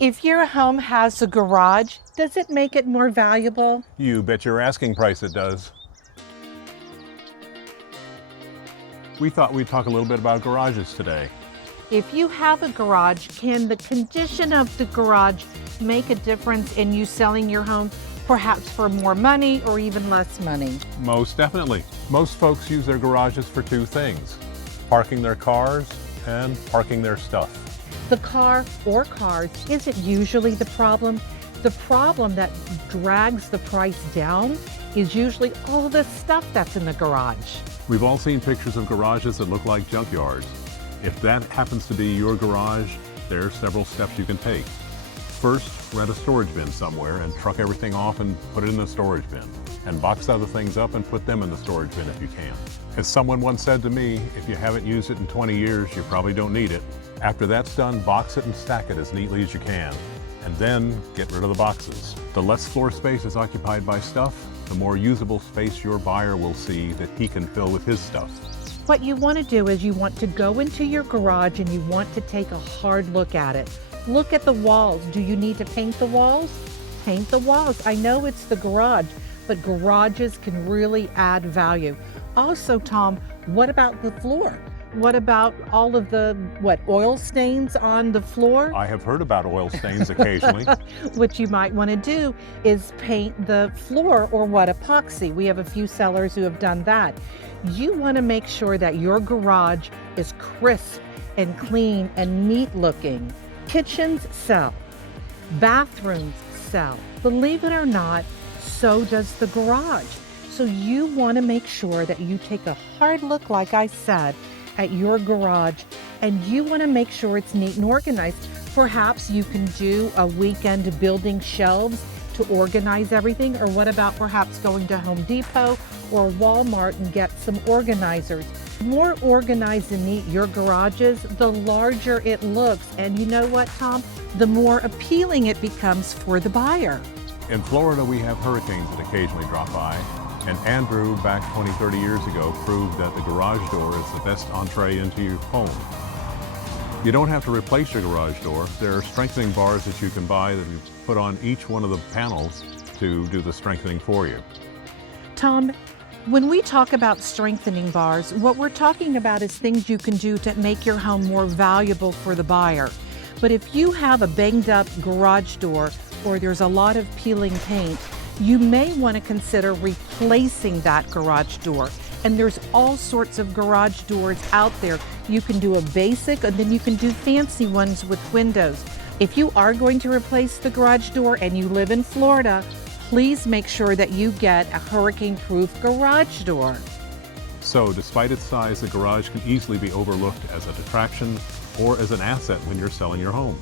If your home has a garage, does it make it more valuable? You bet your asking price it does. We thought we'd talk a little bit about garages today. If you have a garage, can the condition of the garage make a difference in you selling your home, perhaps for more money or even less money? Most definitely. Most folks use their garages for two things: parking their cars and parking their stuff. The car or cars isn't usually the problem. The problem that drags the price down is usually all the stuff that's in the garage. We've all seen pictures of garages that look like junkyards. If that happens to be your garage, there are several steps you can take. First, rent a storage bin somewhere and truck everything off and put it in the storage bin. And box other things up and put them in the storage bin if you can. As someone once said to me, if you haven't used it in 20 years, you probably don't need it. After that's done, box it and stack it as neatly as you can. And then get rid of the boxes. The less floor space is occupied by stuff, the more usable space your buyer will see that he can fill with his stuff. What you want to do is you want to go into your garage and you want to take a hard look at it. Look at the walls. Do you need to paint the walls? Paint the walls. I know it's the garage, but garages can really add value. Also, Tom, what about the floor? What about all of the, oil stains on the floor? I have heard about oil stains occasionally. What you might want to do is paint the floor or epoxy. We have a few sellers who have done that. You want to make sure that your garage is crisp and clean and neat looking. Kitchens sell, bathrooms sell. Believe it or not, so does the garage. So you want to make sure that you take a hard look, like I said, at your garage, and you want to make sure it's neat and organized. Perhaps you can do a weekend building shelves to organize everything, or what about perhaps going to Home Depot or Walmart and get some organizers. The more organized and neat your garage is, the larger it looks. And you know what, Tom? The more appealing it becomes for the buyer. In Florida, we have hurricanes that occasionally drop by. And Andrew, back 20, 30 years ago, proved that the garage door is the best entree into your home. You don't have to replace your garage door. There are strengthening bars that you can buy that you put on each one of the panels to do the strengthening for you. Tom, when we talk about strengthening bars, what we're talking about is things you can do to make your home more valuable for the buyer. But if you have a banged up garage door or there's a lot of peeling paint, you may want to consider replacing that garage door. And there's all sorts of garage doors out there. You can do a basic, and then you can do fancy ones with windows. If you are going to replace the garage door and you live in Florida, please make sure that you get a hurricane-proof garage door. So, despite its size, the garage can easily be overlooked as a detraction or as an asset when you're selling your home.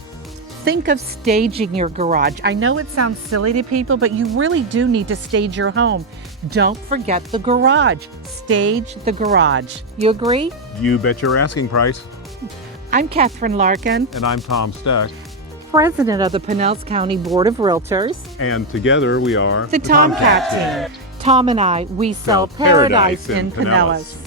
Think of staging your garage. I know it sounds silly to people, but you really do need to stage your home. Don't forget the garage. Stage the garage. You agree? You bet your asking price. I'm Kathryn Larkin. And I'm Tom Steck, President of the Pinellas County Board of Realtors. and together we are The TomKat team. Tom and I, we sell paradise in Pinellas.